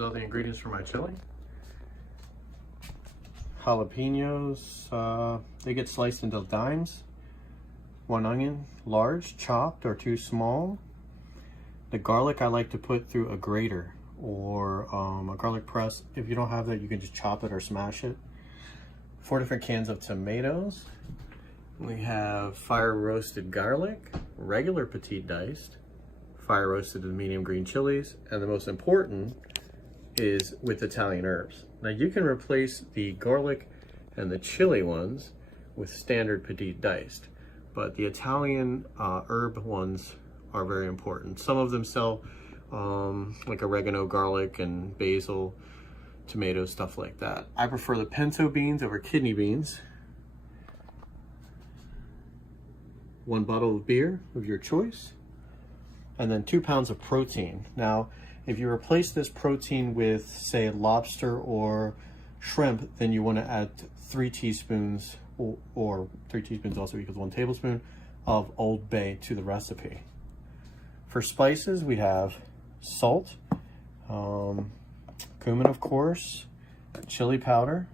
All the ingredients for my chili. Jalapenos, they get sliced into dimes. 1 onion, large, chopped or 2 small. The garlic I like to put through a grater or a garlic press. If you don't have that, you can just chop it or smash it. 4 different cans of tomatoes. We have fire roasted garlic, regular petite diced, fire roasted and medium green chilies, and the most important is with Italian herbs. Now you can replace the garlic and the chili ones with standard petite diced, but the Italian herb ones are very important. Some of them sell like oregano, garlic, and basil, tomatoes, stuff like that. I prefer the pinto beans over kidney beans. 1 bottle of beer of your choice, and then 2 pounds of protein. Now, if you replace this protein with, say, lobster or shrimp, then you want to add 3 teaspoons, or 3 teaspoons also equals 1 tablespoon of Old Bay to the recipe. For spices, we have salt, cumin, of course, chili powder,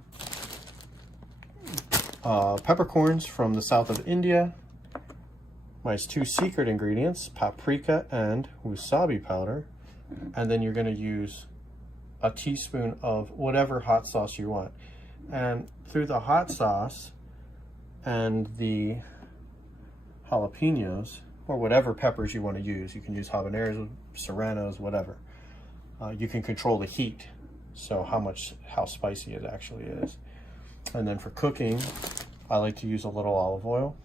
peppercorns from the south of India, my 2 secret ingredients, paprika and wasabi powder, and then you're going to use a teaspoon of whatever hot sauce you want. And through the hot sauce and the jalapenos, or whatever peppers you want to use, you can use habaneros, serranos, whatever. You can control the heat, so how spicy it actually is. And then for cooking, I like to use a little olive oil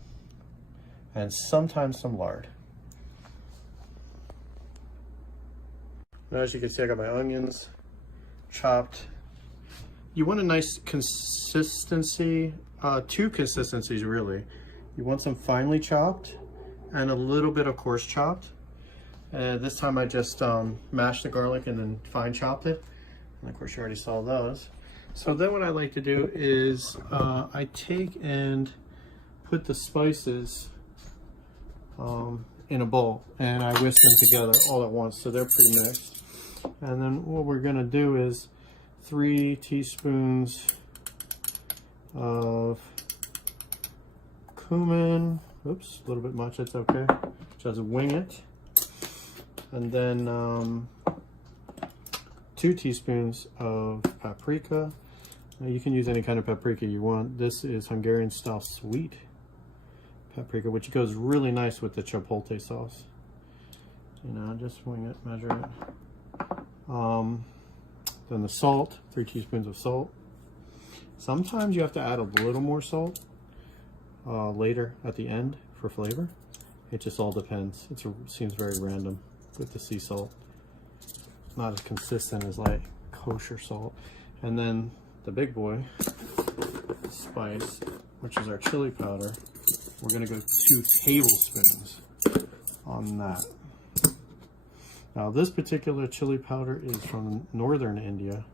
and sometimes some lard. Now, as you can see, I got my onions chopped. You want a nice consistency, 2 consistencies really. You want some finely chopped and a little bit of coarse chopped. This time I just mashed the garlic and then fine chopped it. And of course you already saw those. So then what I like to do is I take and put the spices in a bowl, and I whisk them together all at once, so they're pre-mixed. And then what we're gonna do is 3 teaspoons of cumin. Oops, a little bit much, it's okay. Just wing it. And then 2 teaspoons of paprika. Now you can use any kind of paprika you want. This is Hungarian style sweet paprika, which goes really nice with the chipotle sauce. You know, just wing it, measure it. Then the salt, 3 teaspoons of salt. Sometimes you have to add a little more salt later at the end for flavor. It just all depends. It seems very random with the sea salt. Not as consistent as like kosher salt. And then the big boy, spice, which is our chili powder. We're gonna go 2 tablespoons on that. Now this particular chili powder is from northern India,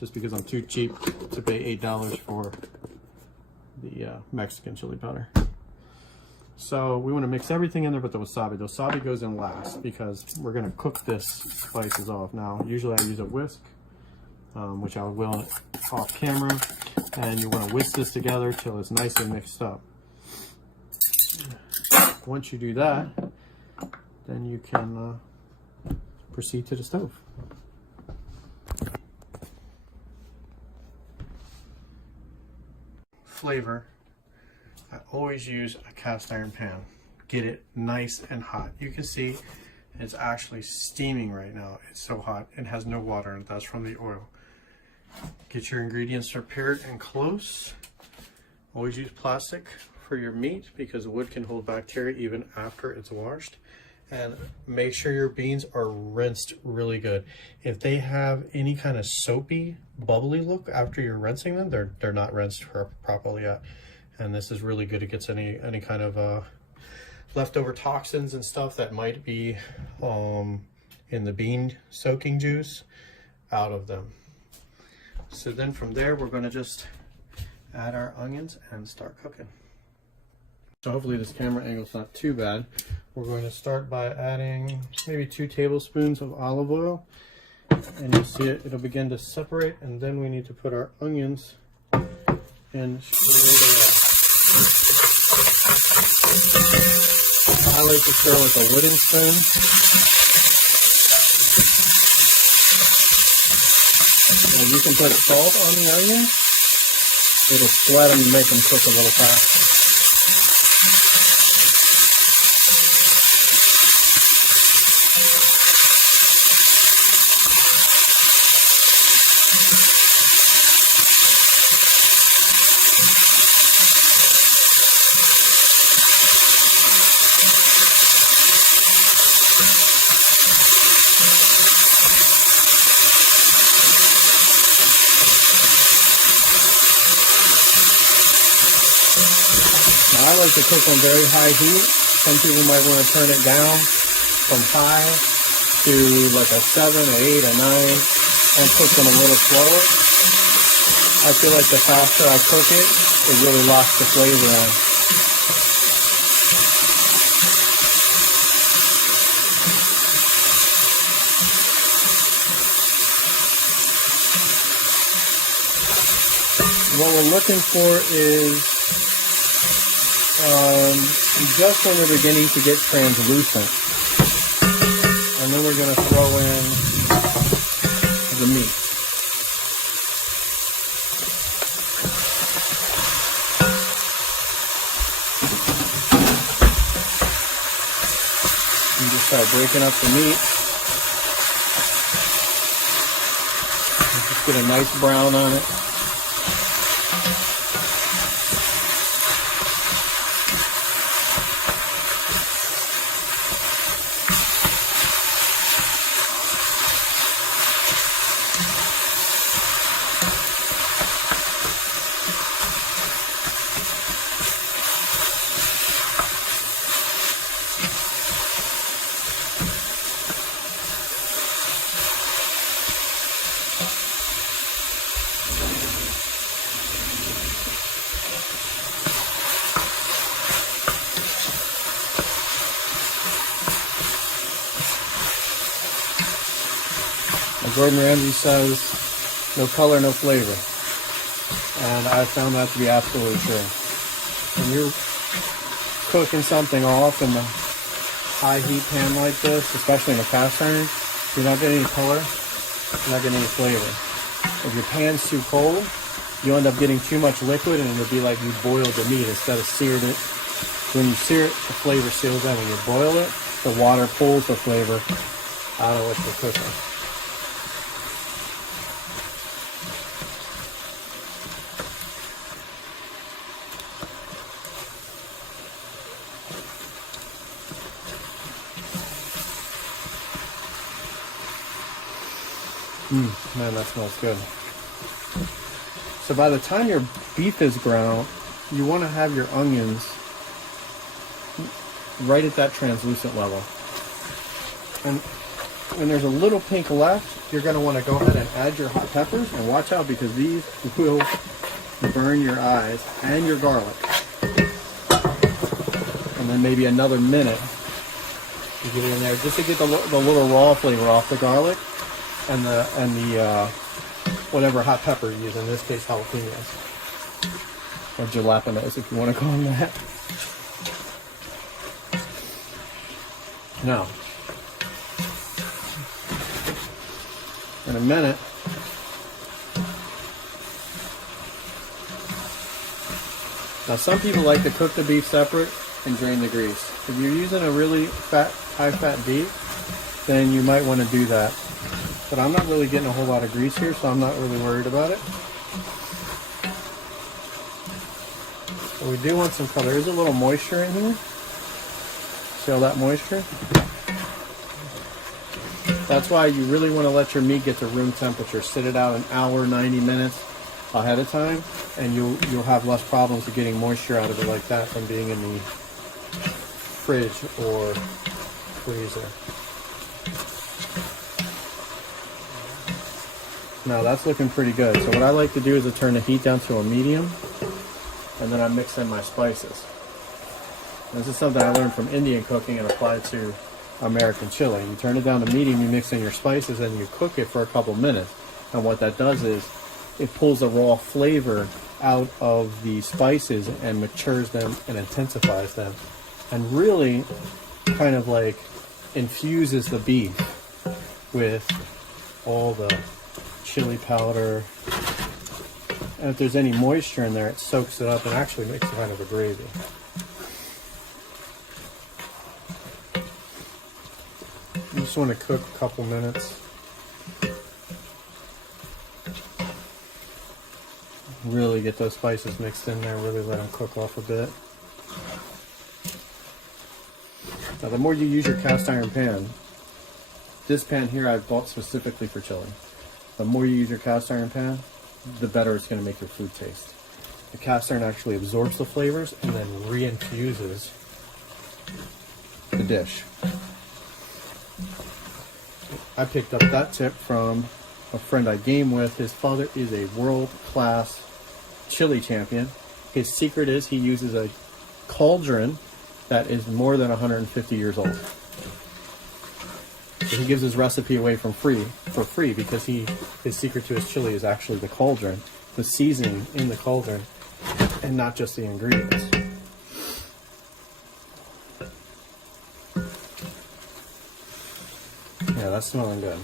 just because I'm too cheap to pay $8 for the Mexican chili powder. So we want to mix everything in there but the wasabi. The wasabi goes in last because we're going to cook this spices off. Now usually I use a whisk, which I will off camera, and you want to whisk this together till it's nice and mixed up. Once you do that, then you can proceed to the stove. Flavor, I always use a cast iron pan. Get it nice and hot. You can see it's actually steaming right now. It's so hot. It has no water in it. That's from the oil. Get your ingredients prepared and close. Always use plastic for your meat because wood can hold bacteria even after it's washed. And make sure your beans are rinsed really good. If they have any kind of soapy, bubbly look after you're rinsing them, they're not rinsed properly yet. And this is really good. It gets any kind of leftover toxins and stuff that might be in the bean soaking juice out of them. So then from there, we're going to just add our onions and start cooking. So hopefully this camera angle is not too bad. We're going to start by adding maybe 2 tablespoons of olive oil. and you'll see it'll begin to separate, and then we need to put our onions in straight away. I like to stir with a wooden spoon. Now you can put salt on the onions. It'll sweat them and make them cook a little faster. I like to cook on very high heat. Some people might want to turn it down from high to like a 7, or 8, or 9 and cook them a little slower. I feel like the faster I cook it, it really locks the flavor in. What we're looking for is just when they're beginning to get translucent. And then we're going to throw in the meat. You just start breaking up the meat. Just get a nice brown on it. Gordon Ramsay says, no color, no flavor. And I found that to be absolutely true. When you're cooking something off in the high heat pan like this, especially in a cast iron, you're not getting any color, you're not getting any flavor. If your pan's too cold, you end up getting too much liquid and it'll be like you boiled the meat instead of seared it. When you sear it, the flavor seals in. When you boil it, the water pulls the flavor out of what you're cooking. Man, that smells good. So by the time your beef is brown, you want to have your onions right at that translucent level. And when there's a little pink left, you're going to want to go ahead and add your hot peppers. And watch out, because these will burn your eyes and your garlic. And then maybe another minute you get it in there just to get the little raw flavor off the garlic. And the whatever hot pepper you use, in this case jalapenos, or jalapenos if you want to call them that. Now, in a minute, now some people like to cook the beef separate and drain the grease. If you're using a really high fat beef, then you might want to do that. But I'm not really getting a whole lot of grease here, so I'm not really worried about it. But we do want some color. There's a little moisture in here. See all that moisture? That's why you really want to let your meat get to room temperature. Sit it out an hour, 90 minutes ahead of time, and you'll have less problems with getting moisture out of it like that than being in the fridge or freezer. Now that's looking pretty good. So what I like to do is to turn the heat down to a medium, and then I mix in my spices. This is something I learned from Indian cooking and applied to American chili. You turn it down to medium, you mix in your spices, and you cook it for a couple minutes. And what that does is it pulls the raw flavor out of the spices and matures them and intensifies them, and really kind of like infuses the beef with all the chili powder. And if there's any moisture in there, it soaks it up and actually makes kind of a gravy. You just want to cook a couple minutes. Really get those spices mixed in there, really let them cook off a bit. Now the more you use your cast iron pan, this pan here I bought specifically for chili. The more you use your cast iron pan, the better it's going to make your food taste. The cast iron actually absorbs the flavors and then reinfuses the dish. I picked up that tip from a friend I game with. His father is a world-class chili champion. His secret is he uses a cauldron that is more than 150 years old. So he gives his recipe away for free because his secret to his chili is actually the cauldron, the seasoning in the cauldron, and not just the ingredients. Yeah, that's smelling good.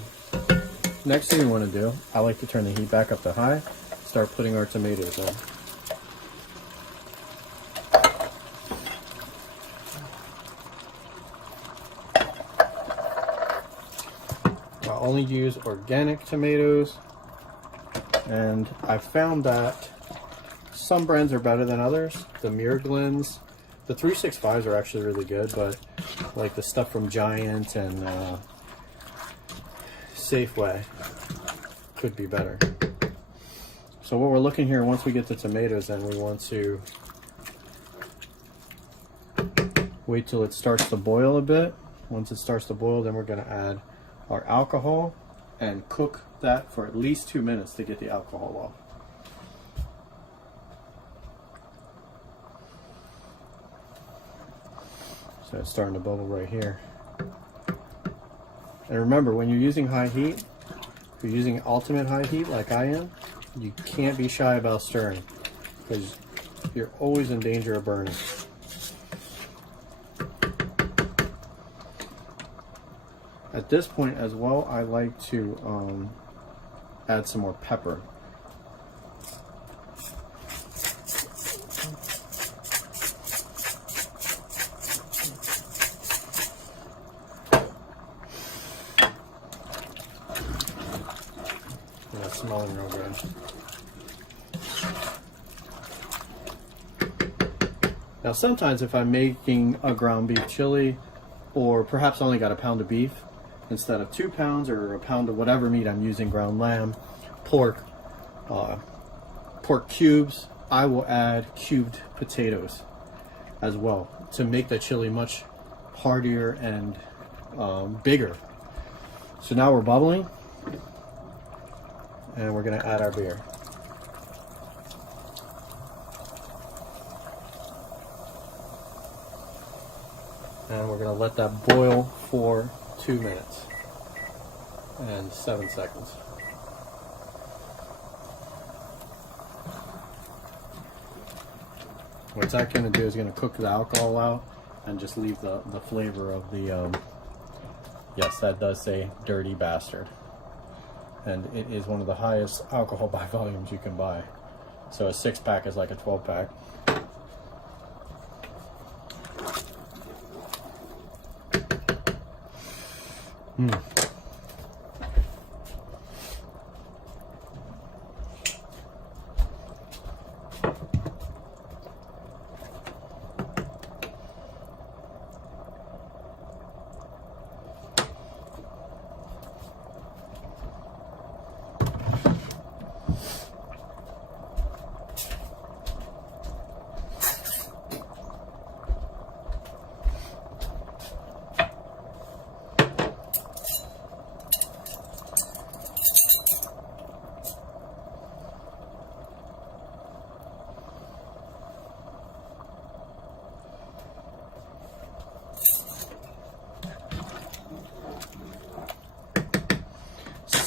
Next thing you want to do, I like to turn the heat back up to high, start putting our tomatoes in. I only use organic tomatoes, and I found that some brands are better than others. The Muirglens, the 365s are actually really good, but like the stuff from Giant and Safeway could be better. So what we're looking here, once we get the tomatoes in, we want to wait till it starts to boil a bit. Once it starts to boil, then we're going to add our alcohol and cook that for at least 2 minutes to get the alcohol off. So it's starting to bubble right here. And remember, when you're using high heat, if you're using ultimate high heat like I am, you can't be shy about stirring because you're always in danger of burning. At this point as well, I like to add some more pepper. That's smelling real good. Now sometimes if I'm making a ground beef chili, or perhaps only got a pound of beef, instead of 2 pounds or a pound of whatever meat I'm using, ground lamb, pork, pork cubes, I will add cubed potatoes as well to make the chili much heartier and bigger. So now we're bubbling, and we're going to add our beer. And we're going to let that boil for 2 minutes and 7 seconds. What's that going to do is going to cook the alcohol out and just leave the flavor of the, yes, that does say Dirty Bastard. And it is one of the highest alcohol by volumes you can buy. So a 6-pack is like a 12-pack.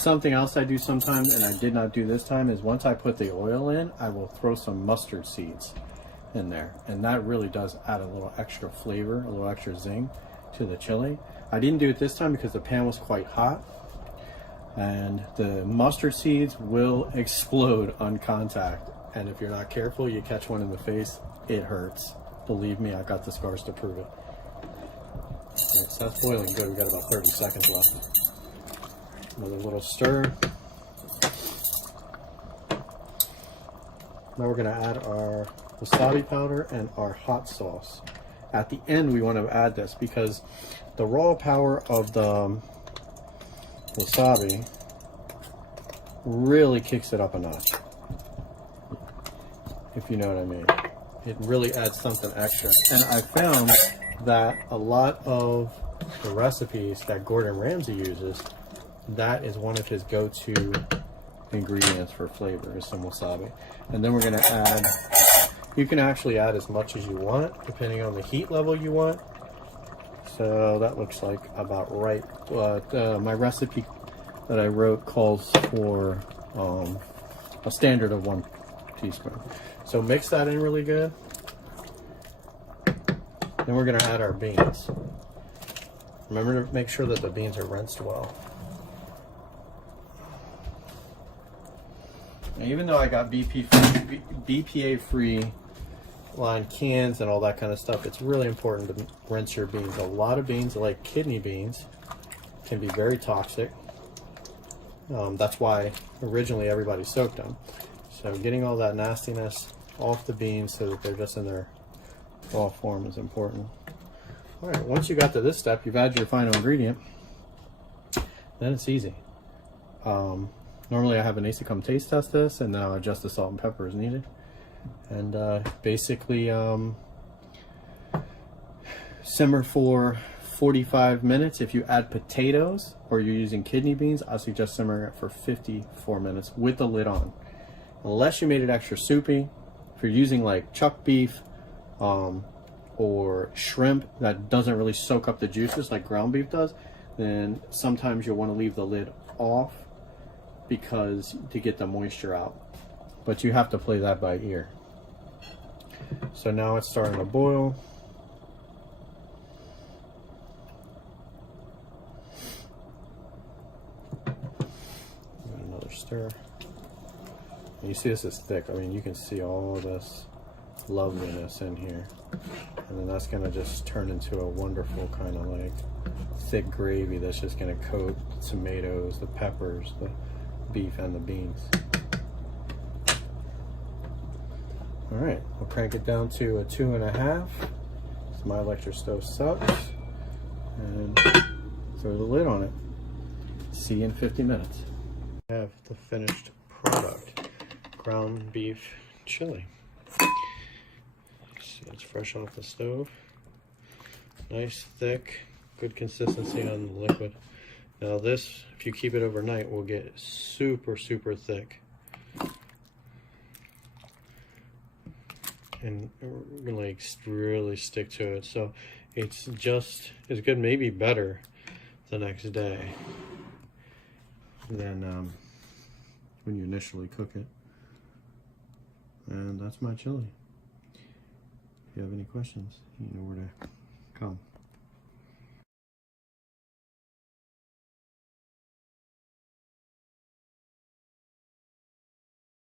something else I do sometimes, and I did not do this time, is once I put the oil in, I will throw some mustard seeds in there. And that really does add a little extra flavor, a little extra zing to the chili. I didn't do it this time because the pan was quite hot. And the mustard seeds will explode on contact. And if you're not careful, you catch one in the face, it hurts. Believe me, I got the scars to prove it. All right, so that's boiling good. We've got about 30 seconds left. Another little stir. Now we're gonna add our wasabi powder and our hot sauce. At the end, we want to add this because the raw power of the wasabi really kicks it up a notch, if you know what I mean. It really adds something extra. And I found that a lot of the recipes that Gordon Ramsay uses, that is one of his go-to ingredients for flavor, is some wasabi. And then we're going to add, you can actually add as much as you want depending on the heat level you want. So that looks like about right. My recipe that I wrote calls for a standard of 1 teaspoon. So mix that in really good. Then we're going to add our beans. Remember to make sure that the beans are rinsed well. Now, even though I got BPA-free line cans and all that kind of stuff, it's really important to rinse your beans. A lot of beans, like kidney beans, can be very toxic. That's why originally everybody soaked them. So getting all that nastiness off the beans so that they're just in their raw form is important. All right, once you got to this step, you've added your final ingredient, then it's easy. Normally I have Anissa come taste test this, and then I'll adjust the salt and pepper as needed. And basically simmer for 45 minutes. If you add potatoes or you're using kidney beans, I suggest simmering it for 54 minutes with the lid on. Unless you made it extra soupy, if you're using like chuck beef or shrimp that doesn't really soak up the juices like ground beef does, then sometimes you'll want to leave the lid off because to get the moisture out. But you have to play that by ear. So now it's starting to boil. Another stir. And you see this is thick. I mean, you can see all this loveliness in here. And then that's gonna just turn into a wonderful kind of like thick gravy that's just gonna coat the tomatoes, the peppers, the beef, and the beans. All right, we'll crank it down to a 2.5. So my electric stove sucks. And throw the lid on it. See you in 50 minutes. I have the finished product, ground beef chili. See, it's fresh off the stove. Nice, thick, good consistency on the liquid. Now this, if you keep it overnight, will get super, super thick. And like really stick to it. So it's just as good, maybe better the next day than when you initially cook it. And that's my chili. If you have any questions, you know where to come.